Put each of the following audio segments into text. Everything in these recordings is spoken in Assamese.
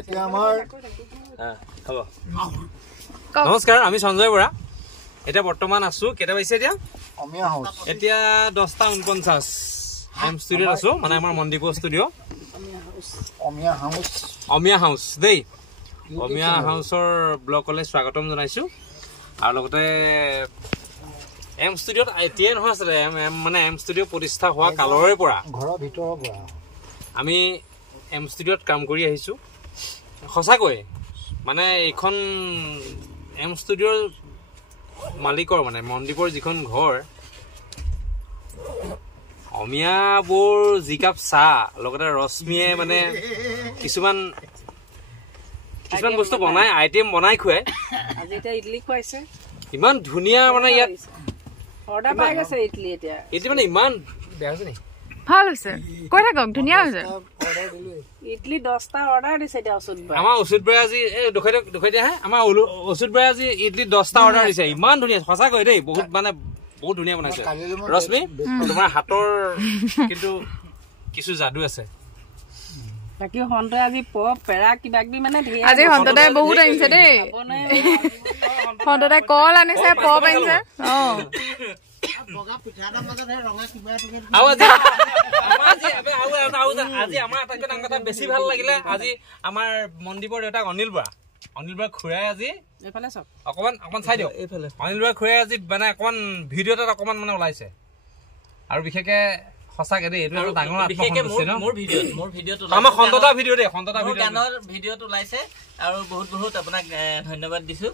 এতিয়া আমাৰ হ'ব নমস্কাৰ আমি সঞ্জয় বৰা এটা বৰ্তমান আছো কেটা পাইছে এতিয়া অমিয়া হাউস এতিয়া 10:49 এম ষ্টুডিওত আছো মানে আমাৰ মন্দিপ ষ্টুডিও অমিয়া হাউস দেই অমিয়া হাউসৰ ব্লগলৈ স্বাগতম জনাইছো আৰু লগতে এম ষ্টুডিওত এতিয়া নহয় আছে মানে এম ষ্টুডিও প্ৰতিষ্ঠা হোৱা কালৰে পৰা ঘৰৰ ভিতৰৰ পৰা আমি এম ষ্টুডিওত কাম কৰি আহিছো সঁচাকৈ মানে এইখন এম ষ্টুডিওৰ মালিকৰ মানে মন্দিপৰ যিখন ঘৰ অমিয়াবোৰ জিকাপ চাহ লগতে ৰশ্মিয়ে মানে কিছুমান বস্তু বনাই আইটেম বনাই খুৱাই আজি এটা ইডলি খুৱাইছে ইমান ধুনীয়া মানে ইয়াত অৰ্ডাৰ পাই গৈছে ইডলি এতিয়া মানে ইমান বেয়া হৈছে নি ভাল হৈছে কৈ থাকক ধুনীয়া হৈছে ইডলি 10টা অৰ্ডাৰ দিছে এতিয়া আমাৰ ওচুত বৰাই আজি দুখাই দিয়া আমাৰ ওচুত বৰাই আজি ইডলি 10টা অৰ্ডাৰ দিছে ইমান ধুনীয়া সঁচাকৈ দেই বহুত ধুনীয়া বনাইছে ৰশ্মি তোমাৰ হাতৰ কিন্তু কিছু যাদু আছে বাকি হন্তই আজি পেৰা কিবা কিবি মানে আজি হন্তদাই বহুত আনিছে দেই হন্তদাই কল আনিছে পপ আনিছে বগা পিঠাটা মাজত ৰঙা কিবা আজি আমাৰ আটাইতকৈ ডাঙৰ কথা বেছি ভাল লাগিলে আজি আমাৰ মন্দিপৰ দেউতাক অনিল বৰা খুৰাই আজি এইফালে চাওক অকমান চাই দিয়ক এইফালে অনিল বৰা খুৰাই আজি মানে অকমান ভিডিঅ'ত অকমান মানে ওলাইছে আৰু বিশেষকে সঁচাকে দেই এইটো ডাঙৰ আত্মসন্তুষ্টি ন মোৰ ভিডিঅ'টো আমাৰ খন্ততা ভিডিঅ' দেই খন্ততা গানৰ ভিডিঅ'টো ওলাইছে আৰু বহুত আপোনাক ধন্যবাদ দিছো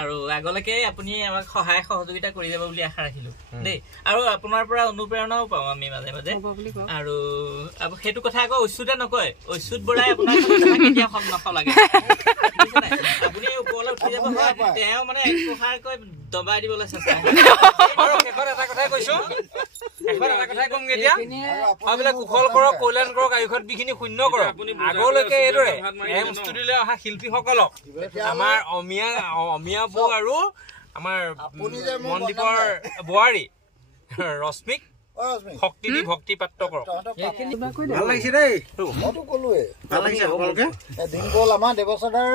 আৰু আগলৈকে আপুনি আমাক সহায় সহযোগিতা কৰি যাব বুলি আশা ৰাখিলো দেই আৰু আপোনাৰ পৰা অনুপ্ৰেৰণাও পাওঁ আমি মাজে মাজে আৰু সেইটো কথা আকৌ ঐশ্বুতে নকয় ঐশ্বুত বৰাই আপোনাৰ কেতিয়া সম নকলাগে আপুনি ওপৰলৈ উঠি যাব তেওঁ মানে এক প্ৰকাৰকৈ দবাই দিবলৈ চেষ্টা আৰু শেষত এটা কথাই কৈছো এটা কথাই কম এতিয়া আপোনালোকে কুশল কৰক কল্যাণ কৰক আয়ুষত বিখিনি শূন্য কৰক আগলৈকে এইদৰে এম ষ্টুডিওলৈ অহা শিল্পীসকলক আমাৰ অমিয়া বৌ আৰু আমাৰ মন্দিপৰ বোৱাৰী ৰশ্মিক শক্তি দি ভক্তি প্ৰাপ্ত কৰক ভাল লাগিছে দেই মইতো কলোৱে ভাল লাগিছে সকলোকে ডিম্পল আমাৰ দেৱচাদাৰ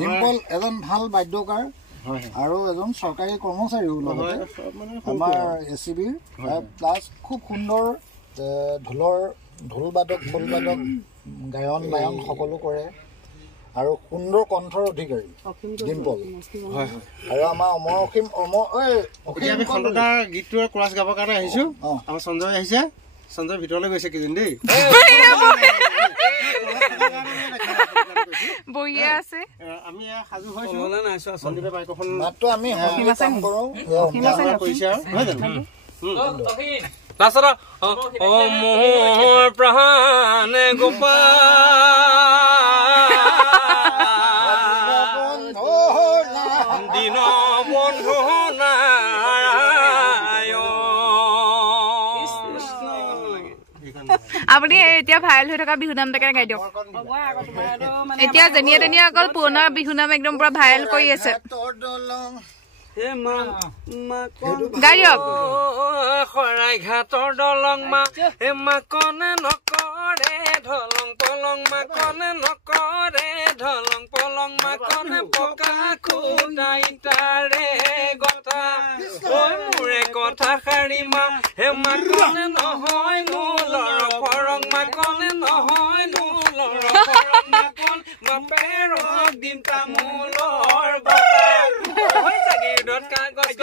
ডিম্পল এজন ভাল বাদ্যকাৰ আৰু এজন চৰকাৰী কৰ্মচাৰীও লগতে আমাৰ এচিবিৰ প্লাছ খুব সুন্দৰ ঢোল বাদক গায়ন বায়ন সকলো কৰে আৰু সুন্দৰ কণ্ঠৰ অধিকাৰী ডিম্পল আৰু আমাৰ আমি খন্দদাৰ গীতটোৰ কোৰাছ গাবৰ কাৰণে আহিছো আমাৰ সঞ্জয় আহিছে সঞ্জয় ভিতৰলৈ গৈছে কিজন দেই বহিয়ে আছে আমি সাজু হৈছো সন্দীপে মাইক্ৰফোন মাত্ৰ আমি কাম কৰো কৰিছে আৰু নহয় জানো লাষ্টত অ মোহৰ প্ৰাণ গোপাল দিন বন্ধু আপুনি এতিয়া ভাইৰেল হৈ থকা বিহুনাম এটাকে গাই দিয়ক এতিয়া যেনিয়ে তেনিয়ে অকল পুৰণা বিহুনাম একদম পুৰা ভাইৰেল কৰি আছে গাই দিয়ক শৰাই ঘাটৰ দলং মা হে মা কনে নকৰে ঢলং পলং মা কনে নকৰে ঢলং পলং মা কনে পকা খুটাই তাৰে গথা মোৰে কথা শাৰী মা হে মা কনে নহয় নুলৰ পৰং মা কনে নহয় নুলৰ পৰং মা কন বাপেৰক দিম তামোলৰ কাগজ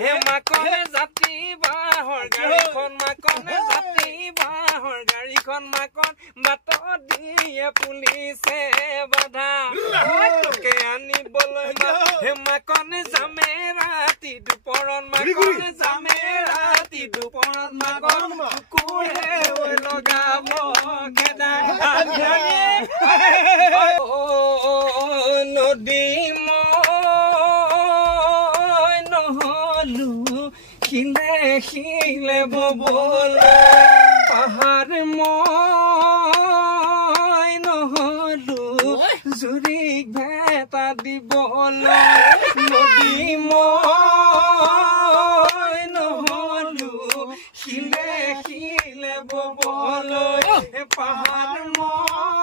হে মাকনে জাতি বাহৰ গাড়ীখন মাকনে জাতি বাহৰ গাড়ীখন মাকন বাটত দিয়ে পুলিচে বাধা তোকে আনিবলৈ হে মাকনে যামে ৰাতি দুপৰত মাকনে যামে ৰাতি দুপৰত মাকন কুকুৰে লগাব খেদা নদী শিলে শিলে ববলে পাহাৰ মই নহলো জুৰিক ভেটা দিবলে নদী মই নহলো শিলে শিলে ববলৈ পাহাৰ মই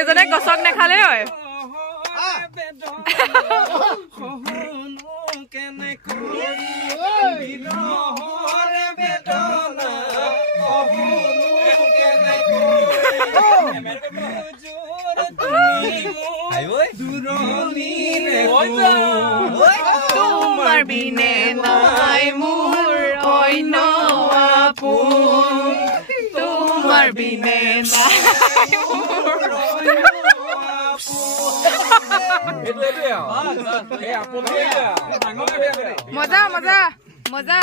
এজনে গছক নেখালে হয় তোমাৰ বিনে নাই মোৰ অন্য আপোন তোমাৰ বিনে নাই মজা মজা মজা